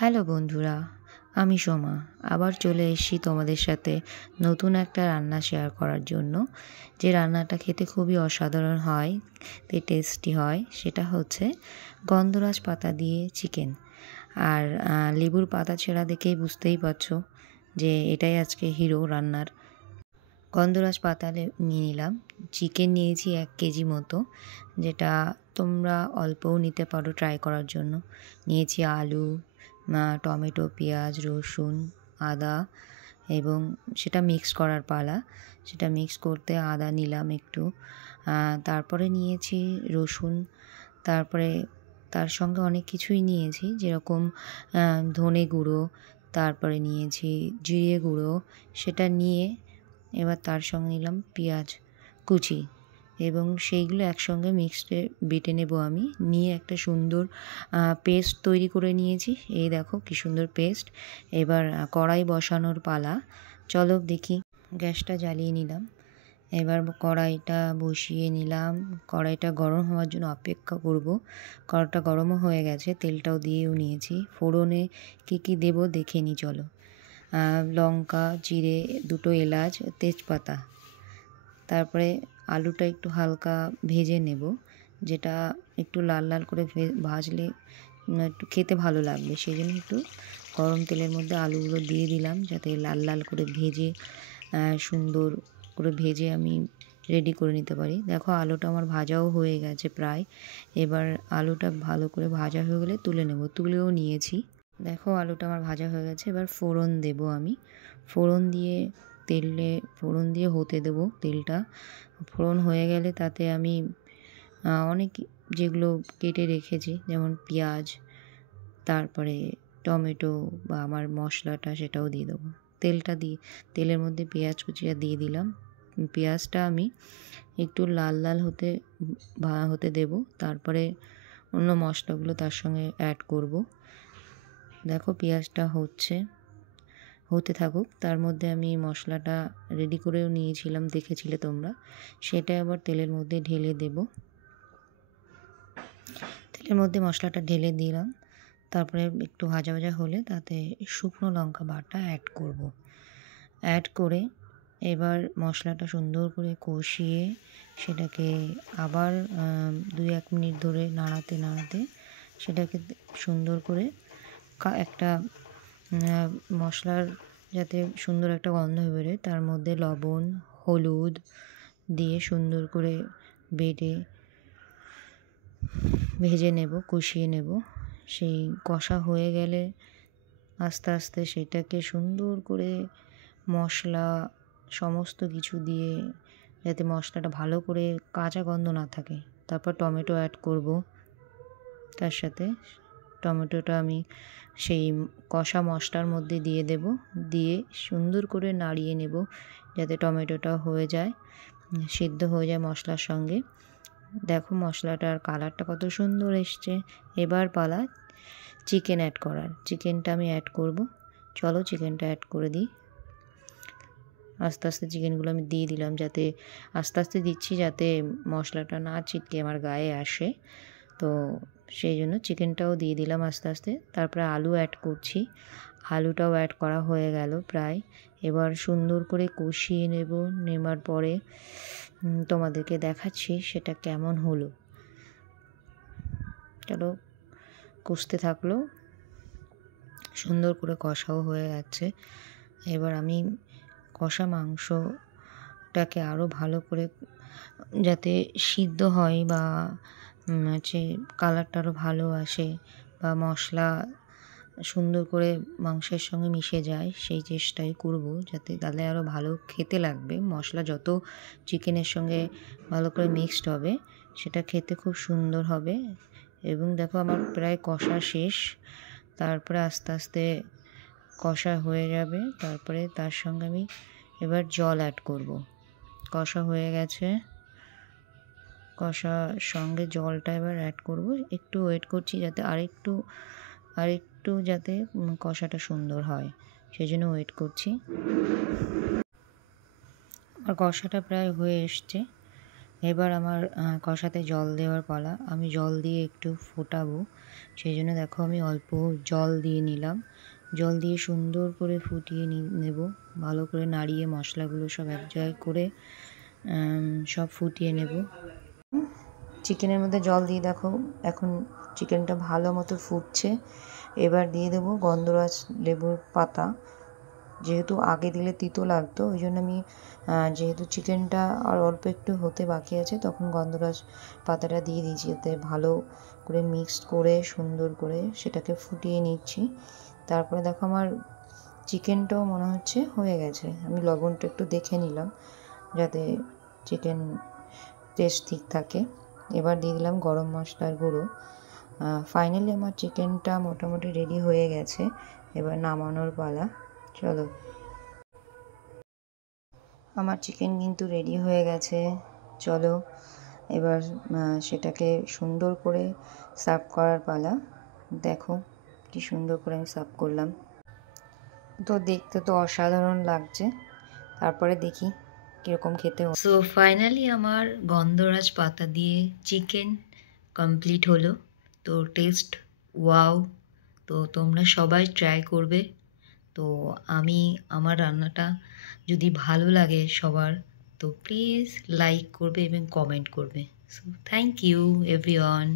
Hello বন্ধুরা, আমি সোমা। আবার চলে এসেছি তোমাদের সাথে নতুন একটা রান্না শেয়ার করার জন্য। যে রান্নাটা খেতে খুবই অসাধারণ হয়, টেস্টি হয়, সেটা হচ্ছে গন্ধরাজ পাতা দিয়ে চিকেন। আর লেবুর পাতা ছেঁড়া দেখেই বুঝতেই পারছো যে এটাই আজকে হিরো রান্নার। গন্ধরাজ পাতা নিয়ে নিলাম, চিকেন নিয়েছি 1 কেজি মতো, যেটা তোমরা অল্পও নিতে পারো ট্রাই করার জন্য। নিয়েছি আলু, টমেটো, পেঁয়াজ, রসুন, আদা, এবং সেটা মিক্স করার পালা। সেটা মিক্স করতে আদা নিলাম একটু, তারপরে নিয়েছি রসুন, তারপরে তার সঙ্গে অনেক কিছুই নিয়েছি, যেরকম ধনে গুঁড়ো, তারপরে নিয়েছি জিরে গুঁড়ো। সেটা নিয়ে এবার তার সঙ্গে নিলাম পেঁয়াজ কুচি, এবং সেইগুলো একসঙ্গে মিক্সডে বেটে নেব আমি। নিয়ে একটা সুন্দর পেস্ট তৈরি করে নিয়েছি। এই দেখো কি সুন্দর পেস্ট। এবার কড়াই বসানোর পালা। চলো দেখি। গ্যাসটা জ্বালিয়ে নিলাম। এবার কড়াইটা বসিয়ে নিলাম। কড়াইটা গরম হওয়ার জন্য অপেক্ষা করব। কড়াইটা গরমও হয়ে গেছে, তেলটাও দিয়েও নিয়েছি। ফোড়নে কী কী দেবো দেখে নিই চলো। লঙ্কা, জিরে, 2টো এলাচ, তেজপাতা। তারপরে আলুটা একটু হালকা ভেজে নেব, যেটা একটু লাল লাল করে ভাজলে একটু খেতে ভালো লাগবে। সেই জন্য একটু গরম তেলের মধ্যে আলুগুলো দিয়ে দিলাম, যাতে লাল লাল করে ভেজে সুন্দর করে ভেজে আমি রেডি করে নিতে পারি। দেখো আলুটা আমার ভাজাও হয়ে গেছে প্রায়। এবার আলুটা ভালো করে ভাজা হয়ে গেলে তুলে নেব। তুলেও নিয়েছি। দেখো আলুটা আমার ভাজা হয়ে গেছে। এবার ফোড়ন দেব আমি। ফোড়ন দিয়ে হতে দেব তেলটা। ফোড়ন হয়ে গেলে তাতে আমি অনেক যেগুলো কেটে রেখেছি, যেমন পেঁয়াজ, তারপরে টমেটো বা আমার মশলাটা, সেটাও দিয়ে দেবো। তেলের মধ্যে পেঁয়াজ কুচিটা দিয়ে দিলাম। পেঁয়াজটা আমি একটু লাল লাল হতে দেব। তারপরে অন্য মশলাগুলো তার সঙ্গে অ্যাড করব। দেখো পেঁয়াজটা হতে থাকুক। তার মধ্যে আমি মশলাটা রেডি করেও নিয়েছিলাম, দেখেছিলে তোমরা। সেটা আবার তেলের মধ্যে ঢেলে দেব। তেলের মধ্যে মশলাটা ঢেলে দিলাম। তারপরে একটু ভাজা ভাজা হলে তাতে শুকনো লঙ্কা বাটা অ্যাড করব। অ্যাড করে এবার মশলাটা সুন্দর করে কষিয়ে সেটাকে আবার 2-1 মিনিট ধরে নাড়াতে নাড়াতে সেটাকে সুন্দর করে একটা মশলার যাতে সুন্দর একটা গন্ধ বেরোয়, তার মধ্যে লবণ, হলুদ দিয়ে সুন্দর করে ভেজে নেব, কষিয়ে নেব। সেই কষা হয়ে গেলে আস্তে আস্তে সেটাকে সুন্দর করে মশলা সমস্ত কিছু দিয়ে, যাতে মশলাটা ভালো করে কাঁচা গন্ধ না থাকে, তারপর টমেটো অ্যাড করব। তার সাথে টমেটোটা আমি সেই কষা মশলার মধ্যে দিয়ে দেব। দিয়ে সুন্দর করে নাড়িয়ে নেব, যাতে টমেটোটা সিদ্ধ হয়ে যায় মশলার সঙ্গে। দেখো মশলাটার কালারটা কত সুন্দর এসছে। এবার পালা চিকেন অ্যাড করার। চিকেনটা আমি অ্যাড করব। চলো চিকেনটা অ্যাড করে দিই। আস্তে আস্তে চিকেনগুলো আমি দিয়ে দিলাম, যাতে আস্তে আস্তে দিচ্ছি, যাতে মশলাটা না ছিটকে আমার গায়ে আসে। তো সেই জন্য চিকেনটাও দিয়ে দিলাম আস্তে আস্তে। তারপরে আলু অ্যাড করছি। আলুটাও অ্যাড করা হয়ে গেল প্রায়। এবার সুন্দর করে কষিয়ে নেবার পরে তোমাদেরকে দেখাচ্ছি সেটা কেমন হলো। চলো কষতে থাকলো, সুন্দর করে কষাও হয়ে যাচ্ছে। এবার আমি কষা মাংসটাকে আরও ভালো করে যাতে সিদ্ধ হয় বা কালারটা আরও ভালো আসে, বা মশলা সুন্দর করে মাংসের সঙ্গে মিশে যায়, সেই চেষ্টাই করব, যাতে তাহলে আরও ভালো খেতে লাগবে। মশলা যত চিকেনের সঙ্গে ভালো করে মিক্সড হবে, সেটা খেতে খুব সুন্দর হবে। এবং দেখো আমার প্রায় কষা শেষ। তারপরে আস্তে আস্তে কষা হয়ে যাবে। তারপরে তার সঙ্গে আমি এবার জল অ্যাড করব। কষা হয়ে গেছে, কষার সঙ্গে জলটা এবার অ্যাড করব। একটু ওয়েট করছি, যাতে আরেকটু যাতে কষাটা সুন্দর হয়, সেই জন্য ওয়েট করছি। আর কষাটা প্রায় হয়ে এসছে। এবার আমার কষাতে জল দেওয়ার পালা। আমি জল দিয়ে একটু ফোটাবো, সেই জন্য দেখো আমি অল্প জল দিয়ে নিলাম। জল দিয়ে সুন্দর করে ফুটিয়ে নেব, ভালো করে নাড়িয়ে মশলাগুলো সব এক জায়গায় করে সব ফুটিয়ে নেব। চিকেনের মধ্যে জল দিয়ে দেখো এখন চিকেনটা ভালো মতো ফুটছে। এবার দিয়ে দেবো গন্ধরাজ লেবুর পাতা। যেহেতু আগে দিলে তিতো লাগতো, ওই জন্য আমি যেহেতু চিকেনটা আর অল্প একটু হতে বাকি আছে, তখন গন্ধরাজ পাতাটা দিয়ে দিয়েছি, যাতে ভালো করে মিক্সড করে সুন্দর করে সেটাকে ফুটিয়ে নিচ্ছি। তারপরে দেখো আমার চিকেনটাও মনে হচ্ছে হয়ে গেছে। আমি লবণটা একটু দেখে নিলাম যাতে চিকেন টেস্ট ঠিক থাকে। এবার দিয়ে দিলাম গরম মশলার গুঁড়ো। ফাইনালি আমার চিকেনটা মোটামুটি রেডি হয়ে গেছে। এবার নামানোর পালা। চলো, আমার চিকেন কিন্তু রেডি হয়ে গেছে। চলো এবার সেটাকে সুন্দর করে সার্ভ করার পালা। দেখো কি সুন্দর করে আমি সার্ভ করলাম। তো দেখতে তো অসাধারণ লাগছে। তারপরে দেখি কীরকম খেতে। সো ফাইনালি আমার গন্ধরাজ পাতা দিয়ে চিকেন কমপ্লিট হলো। তো টেস্ট ওয়াও। তো তোমরা সবাই ট্রাই করবে। তো আমার রান্নাটা যদি ভালো লাগে সবার, তো প্লিজ লাইক করবে এবং কমেন্ট করবে। So thank you everyone.